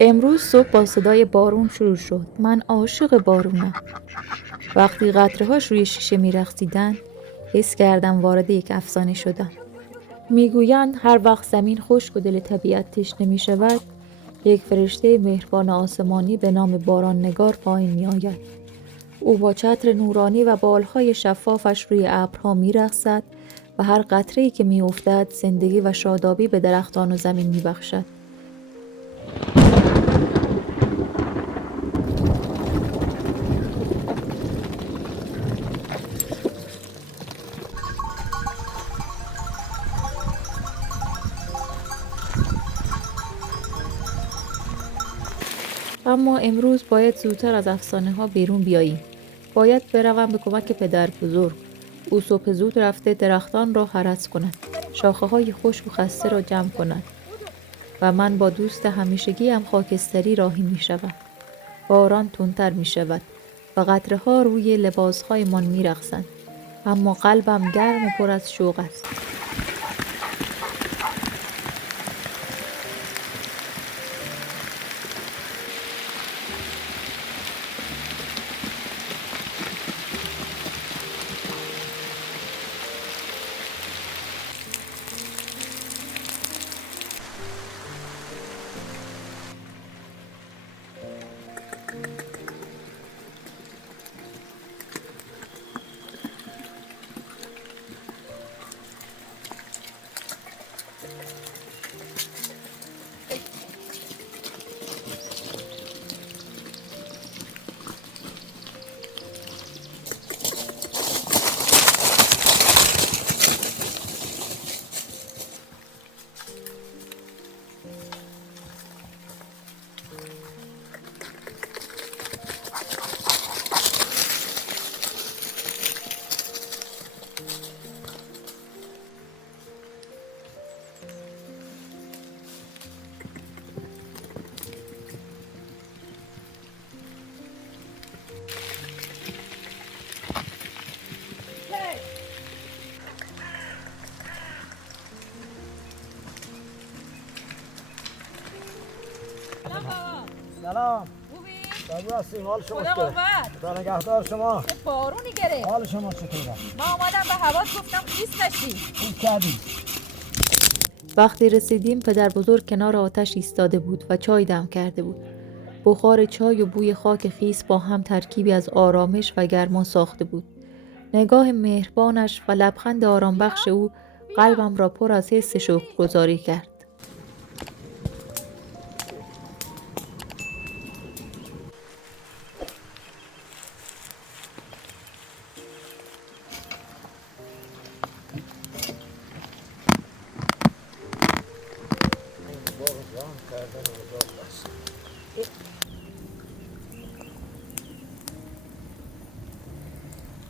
امروز صبح با صدای بارون شروع شد. من عاشق بارونم. وقتی قطره‌هاش روی شیشه می‌رقصیدن، حس کردم وارد یک افسانه شدم. میگویند هر وقت زمین خشک و دل طبیعت تشنه می‌شود، یک فرشته مهربان آسمانی به نام باران نگار پایین می‌آید. او با چتر نورانی و بالهای شفافش روی ابرها می‌رقصد و هر قطره‌ای که می‌افتد زندگی و شادابی به درختان و زمین می‌بخشد. اما امروز باید زودتر از افسانه ها بیرون بیاییم. باید بروم به کمک پدر بزرگ. او صبح زود رفته درختان را هرس کند. شاخه های خشک و خسته را جمع کند. و من با دوست همیشگیم خاکستری راهی می شوم. باران تندتر می شود و قطره ها روی لباس های من می رقصند. اما قلبم گرم و پر از شوق است. سلام. خوبی؟ سلام هستیم. حال شما خدا چطوره؟ قوت. خدا نگهدار شما. چه بارونی گرفت. حال شما چطوره؟ ما اومدم به هوات گفتم خیس نشی. خوب کردی. وقتی رسیدیم پدر بزرگ کنار آتش ایستاده بود و چای دم کرده بود. بخار چای و بوی خاک خیس با هم ترکیبی از آرامش و گرما ساخته بود. نگاه مهربانش و لبخند آرام بخش او قلبم را پر از حس شکرگزاری کرد.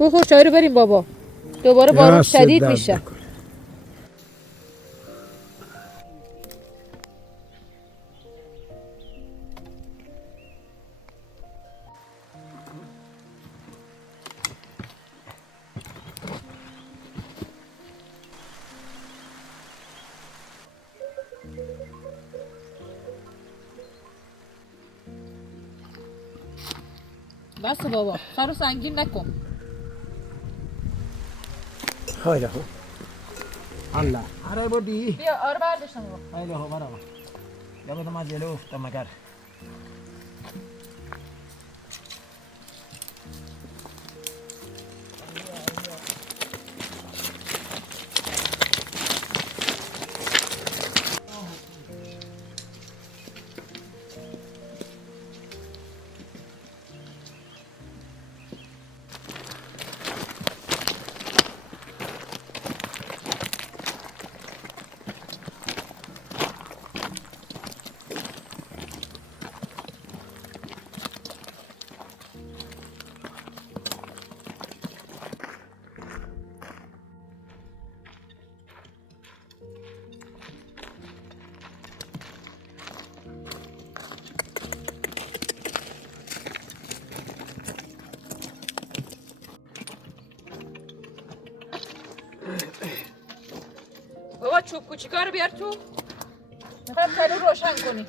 بخور چای رو بریم بابا. دوباره بارون شدید میشه. بس بابا خرو سنگین نکن. خیلی خوب. الله. آره بردی؟ بیا آره برداشتم بابا. خیلی خوب برام. یا بدم از جلو افتم مگر. بابا چوب کوچیکا رو بیار تو. میخوایم تلو روشن کنی.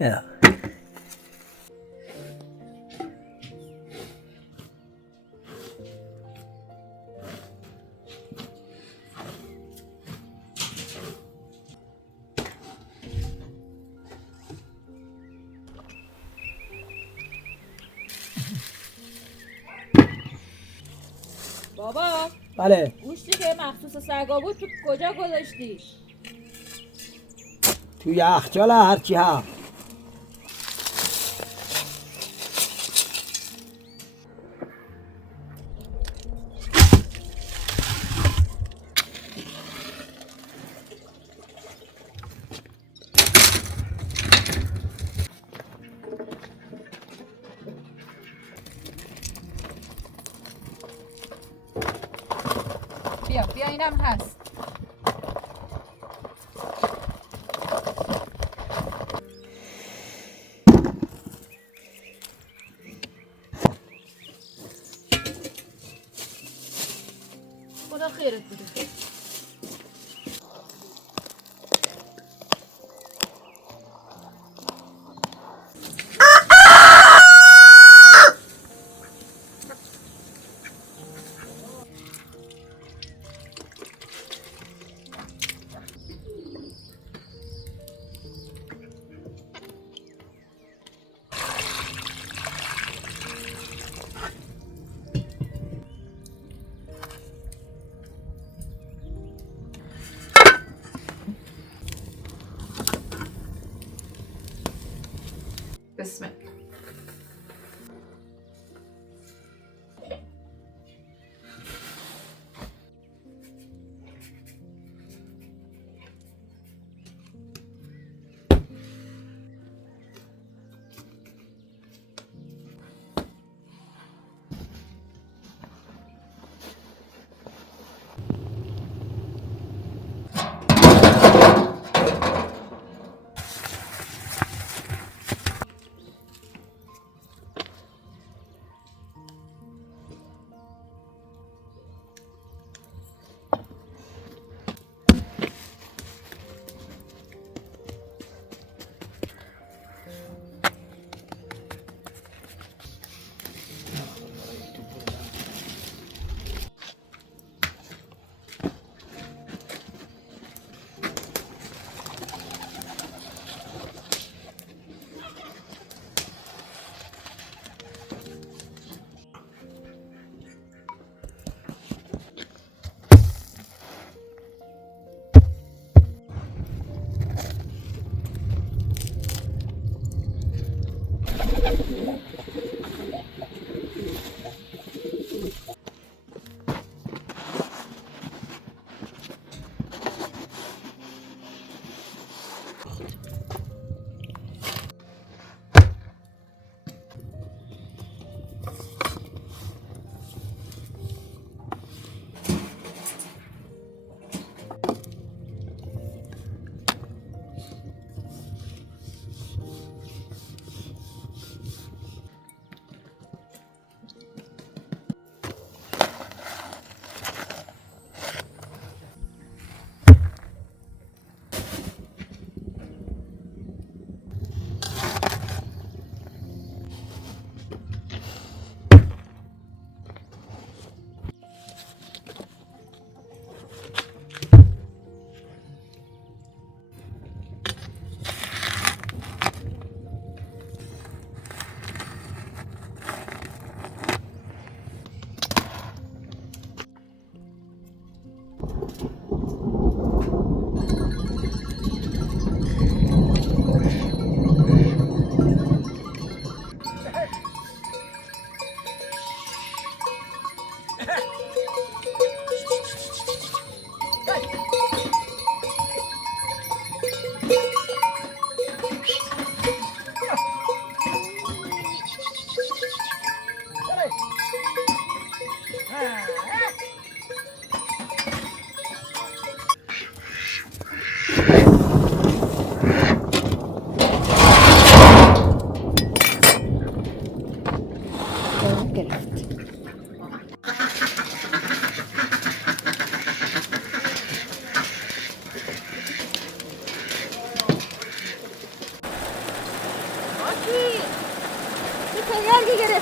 Ja. بابا بله گوشتی که مخصوص سگا بود تو کجا گذاشتی؟ تو یخچال هرچی هم. بیا اینم هست. خدا خیرت بده. بسم الله.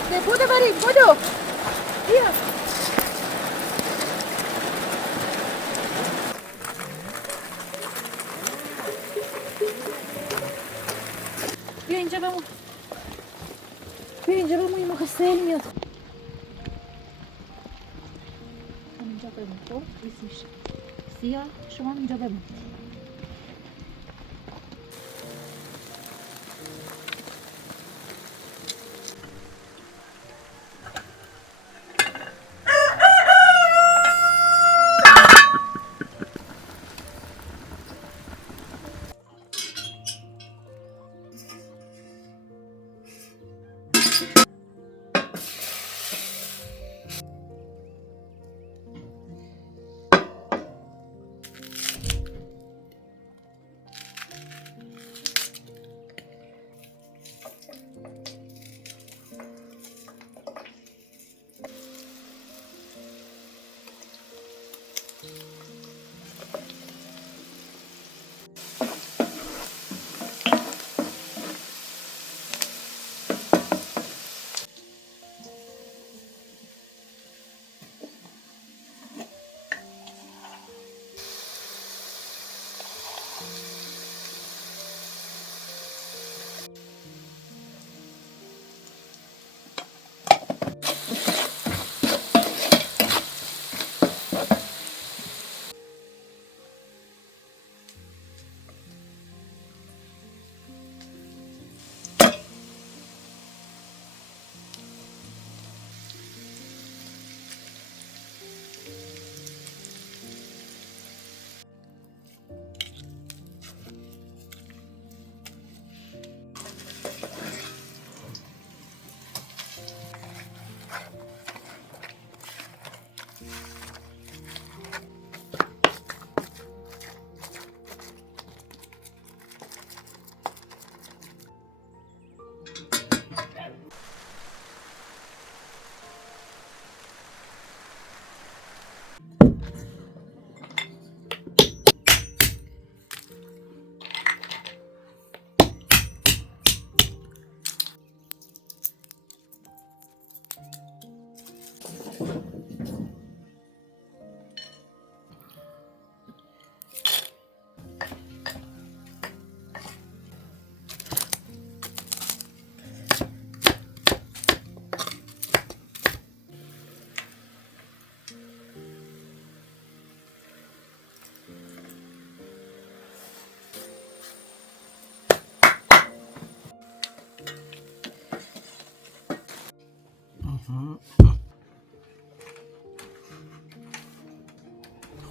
بودو بریم بودو. بیا. بیا اینجا بمون. بیا اینجا بمون، این موقع سیل میاد. اینجا بمون. خب ریس میشه. سیاه شما اینجا بمون.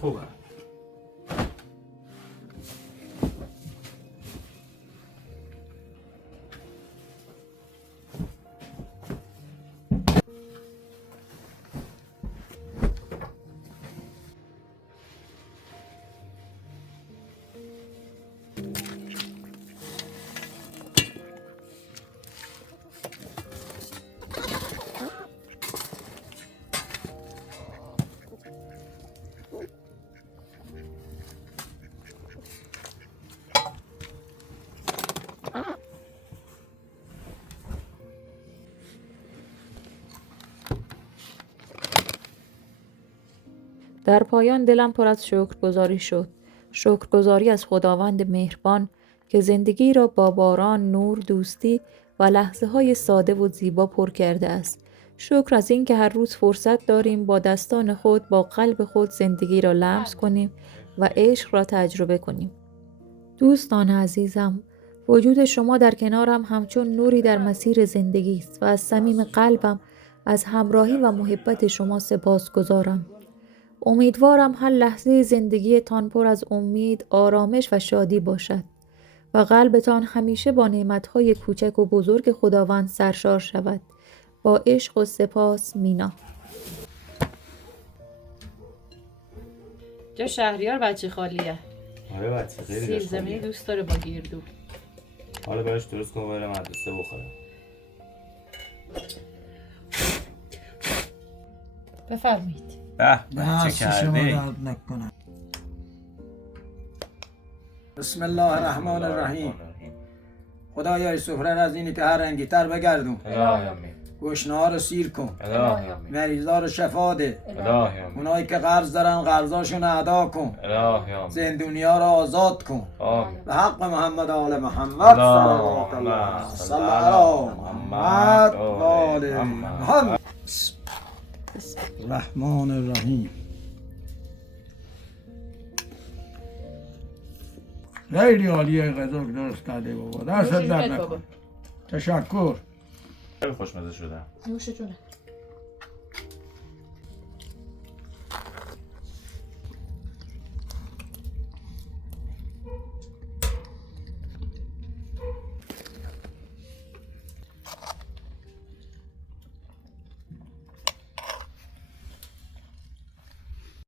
خوبه. در پایان دلم پر از شکرگزاری شد. شکرگزاری از خداوند مهربان که زندگی را با باران، نور، دوستی و لحظه‌های ساده و زیبا پر کرده است. شکر از این که هر روز فرصت داریم با دستان خود، با قلب خود زندگی را لمس کنیم و عشق را تجربه کنیم. دوستان عزیزم، وجود شما در کنارم همچون نوری در مسیر زندگی است و از صمیم قلبم از همراهی و محبت شما سپاسگزارم. امیدوارم هر لحظه زندگیتان پر از امید، آرامش و شادی باشد و قلبتان همیشه با نعمتهای کوچک و بزرگ خداوند سرشار شود. با عشق و سپاس، مینا. جا شهریار بچه خالیه. آره بچه خیلی سیب زمینی دوست داره با گیردو. حالا براش درست کن بره مدرسه بخوره. بفرمایید. به چه کرده؟ نکنم. بسم الله الرحمن الرحیم. خدایا سفره را از این که هر رنگی تر بگردون. گشنه‌ها رو سیر کن، الهی آمین. مریضا رو شفا ده، الهی آمین. اونایی که قرض دارن قرضاشون ادا کن، الهی آمین. زندونیا رو آزاد کن. آمین. به حق محمد آل محمد اللهم صلوات الله صل صلی علی علی محمد محمد و و آل آل محمد. محمد. الرحمن الرحیم. خیلی عالیه غذا که درست کرده بابا، دست درد نکن. تشکر. خیلی خوشمزه شده. نوش جونه.